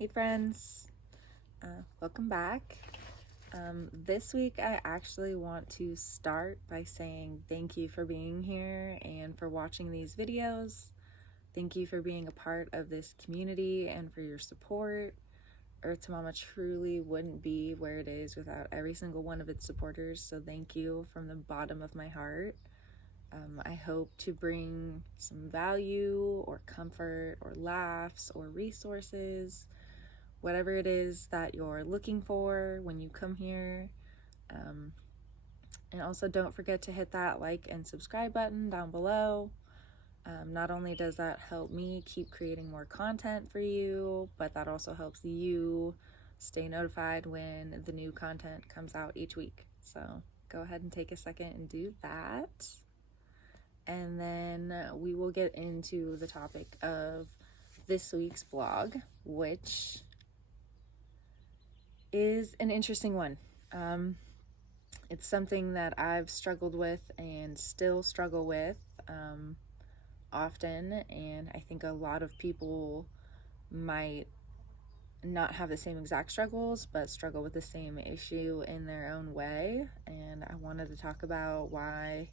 Hey friends, welcome back. This week I actually want to start by saying thank you for being here and for watching these videos. Thank you for being a part of this community and for your support. Earth to Mama truly wouldn't be where it is without every single one of its supporters, so thank you from the bottom of my heart. I hope to bring some value or comfort or laughs or resources, whatever it is that you're looking for when you come here. And also don't forget to hit that like and subscribe button down below. Not only does that help me keep creating more content for you, but that also helps you stay notified when the new content comes out each week. So go ahead and take a second and do that. And then we will get into the topic of this week's blog, which is an interesting one. It's something that I've struggled with and still struggle with often, and I think a lot of people might not have the same exact struggles, but struggle with the same issue in their own way, and I wanted to talk about why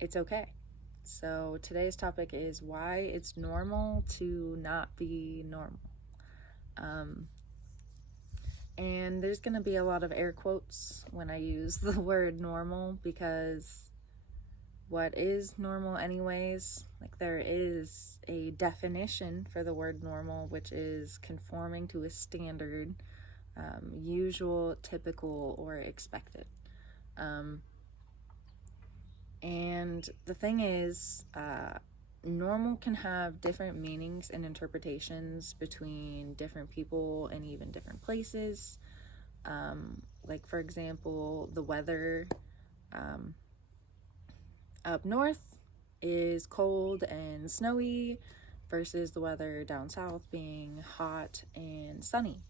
it's okay. So today's topic is why it's normal to not be normal. And there's going to be a lot of air quotes when I use the word normal, because what is normal anyways? Like, there is a definition for the word normal, which is conforming to a standard, usual, typical, or expected. And the thing is, normal can have different meanings and interpretations between different people and even different places. Like, for example, the weather up north is cold and snowy versus the weather down south being hot and sunny.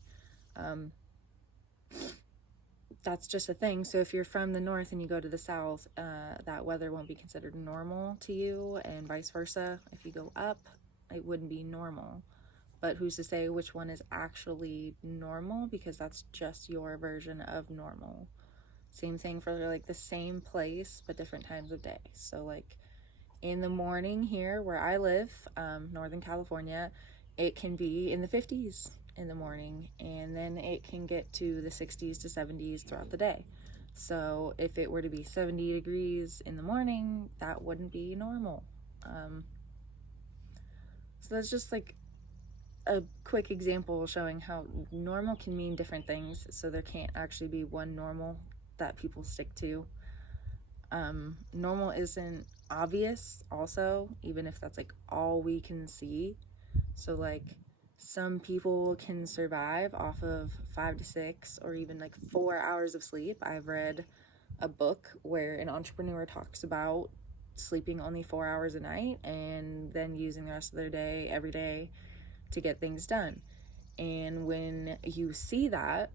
That's just a thing. So if you're from the north and you go to the south, that weather won't be considered normal to you, and vice versa. If you go up, it wouldn't be normal. But who's to say which one is actually normal, because that's just your version of normal. Same thing for like the same place but different times of day. So like in the morning here where I live, Northern California, it can be in the 50s in the morning, and then it can get to the 60s to 70s throughout the day. So if it were to be 70 degrees in the morning, that wouldn't be normal. So that's just like a quick example showing how normal can mean different things. So there can't actually be one normal that people stick to. Normal isn't obvious also, even if that's like all we can see. So like some people can survive off of 5 to 6 or even like 4 hours of sleep. I've read a book where an entrepreneur talks about sleeping only 4 hours a night and then using the rest of their day every day to get things done. And when you see that,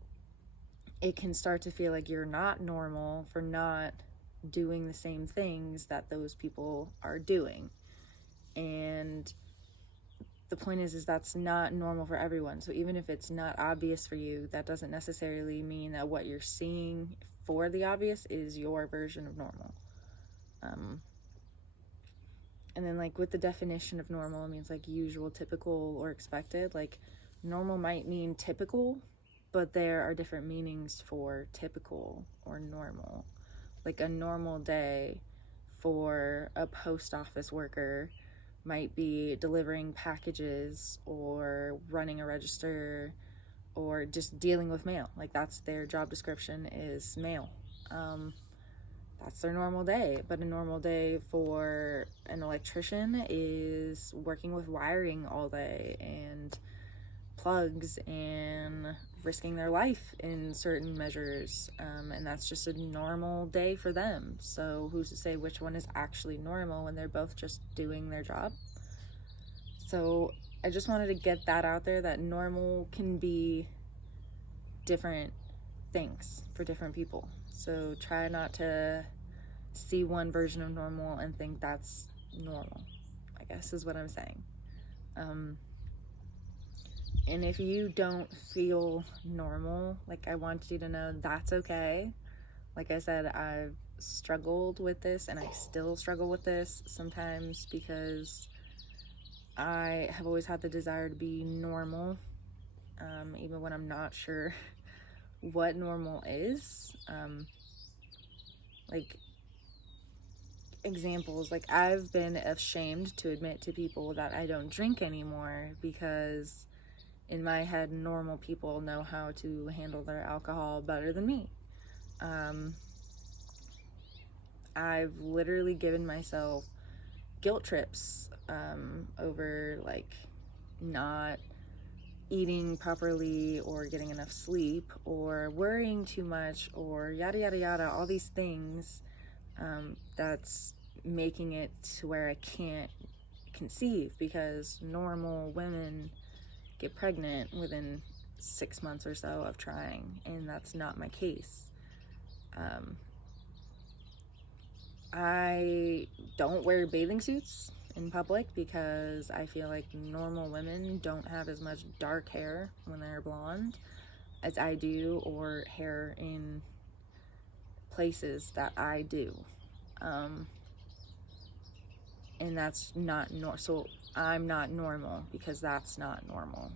it can start to feel like you're not normal for not doing the same things that those people are doing. And the point is that's not normal for everyone. So even if it's not obvious for you, that doesn't necessarily mean that what you're seeing for the obvious is your version of normal. And then like with the definition of normal, it means like usual, typical, or expected. Like normal might mean typical, but there are different meanings for typical or normal. Like a normal day for a post office worker might be delivering packages or running a register or just dealing with mail. Like that's their job description, is mail. That's their normal day. But a normal day for an electrician is working with wiring all day and plugs and risking their life in certain measures, and that's just a normal day for them. So who's to say which one is actually normal when they're both just doing their job? So I just wanted to get that out there, that normal can be different things for different people. So try not to see one version of normal and think that's normal, I guess is what I'm saying. And if you don't feel normal, like, I want you to know that's okay. Like I said, I've struggled with this and I still struggle with this sometimes because I have always had the desire to be normal, even when I'm not sure what normal is. Like, examples, like, I've been ashamed to admit to people that I don't drink anymore because in my head, normal people know how to handle their alcohol better than me. I've literally given myself guilt trips over, like, not eating properly or getting enough sleep or worrying too much or yada yada yada, all these things that's making it to where I can't conceive because normal women get pregnant within 6 months or so of trying, and that's not my case. I don't wear bathing suits in public because I feel like normal women don't have as much dark hair when they're blonde as I do, or hair in places that I do. And that's not so I'm not normal because that's not normal.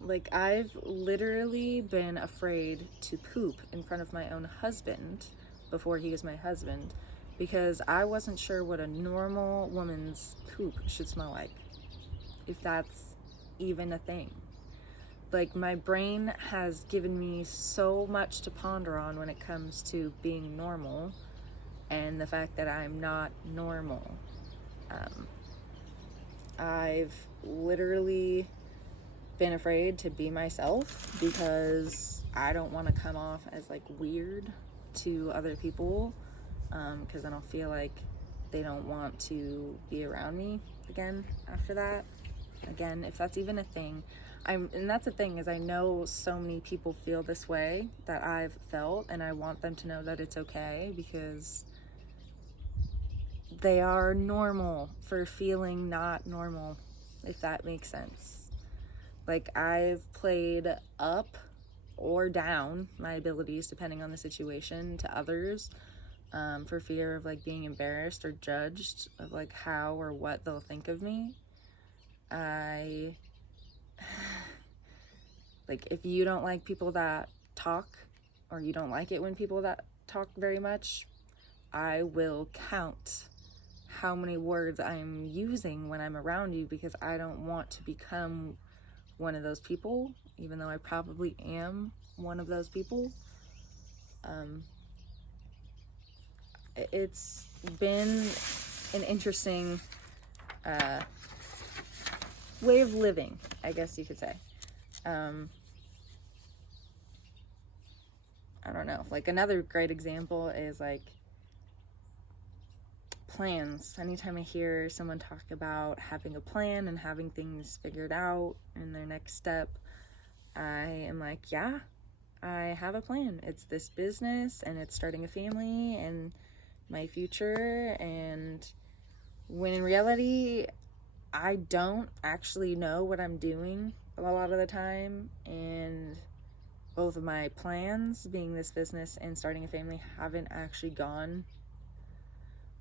Like, I've literally been afraid to poop in front of my own husband before he was my husband because I wasn't sure what a normal woman's poop should smell like, if that's even a thing. Like, my brain has given me so much to ponder on when it comes to being normal and the fact that I'm not normal. I've literally been afraid to be myself because I don't want to come off as, like, weird to other people, because then I'll feel like they don't want to be around me again after that. Again, if that's even a thing. And that's the thing, is I know so many people feel this way that I've felt, and I want them to know that it's okay because they are normal for feeling not normal, if that makes sense. Like, I've played up or down my abilities, depending on the situation, to others, for fear of, like, being embarrassed or judged of, like, how or what they'll think of me. Like, if you don't like people that talk, or you don't like it when people that talk very much, I will count how many words I'm using when I'm around you because I don't want to become one of those people, even though I probably am one of those people. It's been an interesting way of living, I guess you could say. I don't know. Like, another great example is, like, plans. Anytime I hear someone talk about having a plan and having things figured out in their next step, I am like, yeah, I have a plan. It's this business and it's starting a family and my future. And when in reality, I don't actually know what I'm doing a lot of the time. And both of my plans, being this business and starting a family, haven't actually gone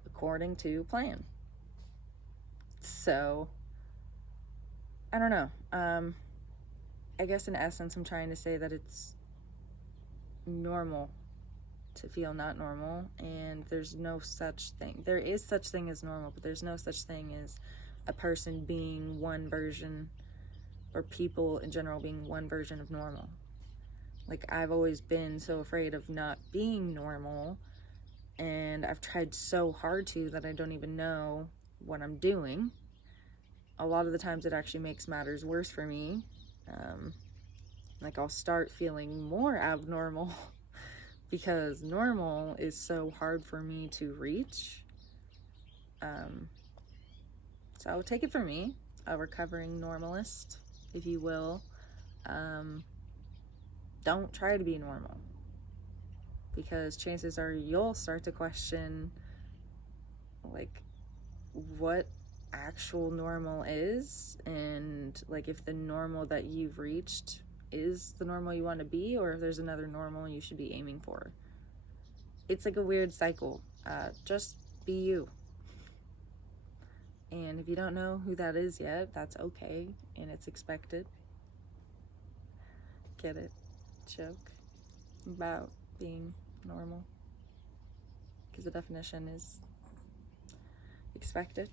according to plan. So, I don't know. I guess in essence, I'm trying to say that it's normal to feel not normal, and there's no such thing. There is such thing as normal, but there's no such thing as a person being one version, or people in general being one version of normal. Like, I've always been so afraid of not being normal, and I've tried so hard to that I don't even know what I'm doing. A lot of the times it actually makes matters worse for me. Like, I'll start feeling more abnormal because normal is so hard for me to reach. So take it from me, a recovering normalist, if you will. Don't try to be normal, because chances are you'll start to question, like, what actual normal is, and like if the normal that you've reached is the normal you want to be, or if there's another normal you should be aiming for. It's like a weird cycle. Just be you. And if you don't know who that is yet, that's okay, and it's expected. Get it? Joke about being normal, because the definition is expected.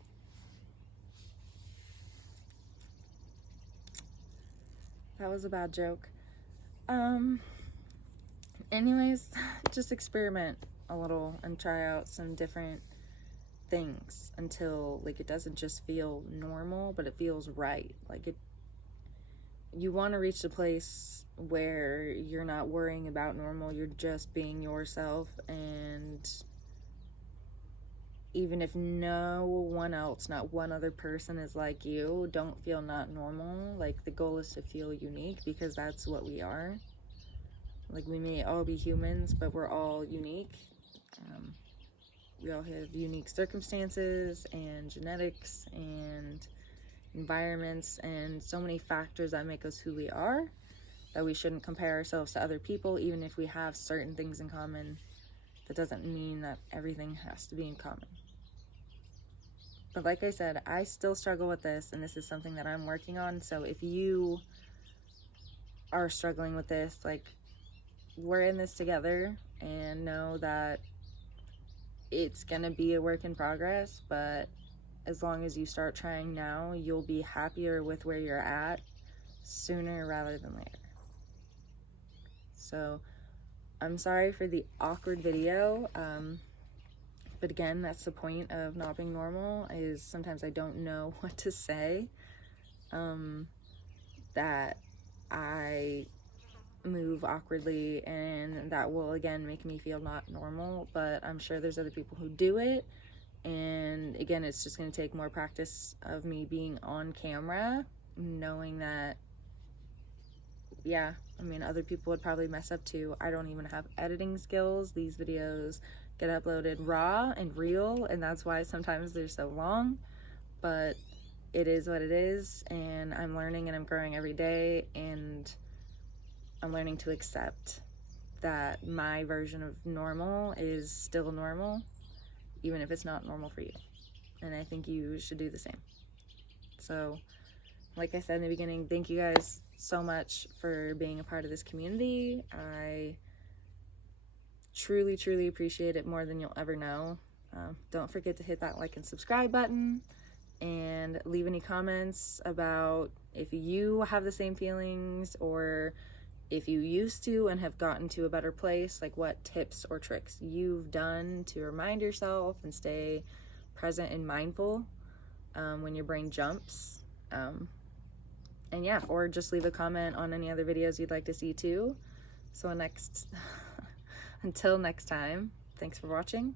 That was a bad joke. Anyways, just experiment a little and try out some different things until like it doesn't just feel normal, but it feels right. Like it, you want to reach the place where you're not worrying about normal, you're just being yourself, and even if no one else, not one other person is like you, don't feel not normal. Like the goal is to feel unique, because that's what we are. Like we may all be humans, but we're all unique. We all have unique circumstances and genetics and environments and so many factors that make us who we are, that we shouldn't compare ourselves to other people. Even if we have certain things in common, that doesn't mean that everything has to be in common. But like I said, I still struggle with this, and this is something that I'm working on. So if you are struggling with this, like, we're in this together, and know that it's gonna be a work in progress, but as long as you start trying now, you'll be happier with where you're at sooner rather than later. So I'm sorry for the awkward video, but again, that's the point of not being normal, is sometimes I don't know what to say, that I move awkwardly, and that will again make me feel not normal. But I'm sure there's other people who do it, and again, it's just going to take more practice of me being on camera, knowing that, yeah, I mean, other people would probably mess up too. I don't even have editing skills. These videos get uploaded raw and real, and that's why sometimes they're so long, but it is what it is, and I'm learning and I'm growing every day, and I'm learning to accept that my version of normal is still normal, even if it's not normal for you. And I think you should do the same. So, like I said in the beginning, thank you guys so much for being a part of this community. I truly, truly appreciate it more than you'll ever know. Don't forget to hit that like and subscribe button, and leave any comments about if you have the same feelings, or if you used to and have gotten to a better place, like what tips or tricks you've done to remind yourself and stay present and mindful when your brain jumps. And yeah, or just leave a comment on any other videos you'd like to see too. So until next time, thanks for watching.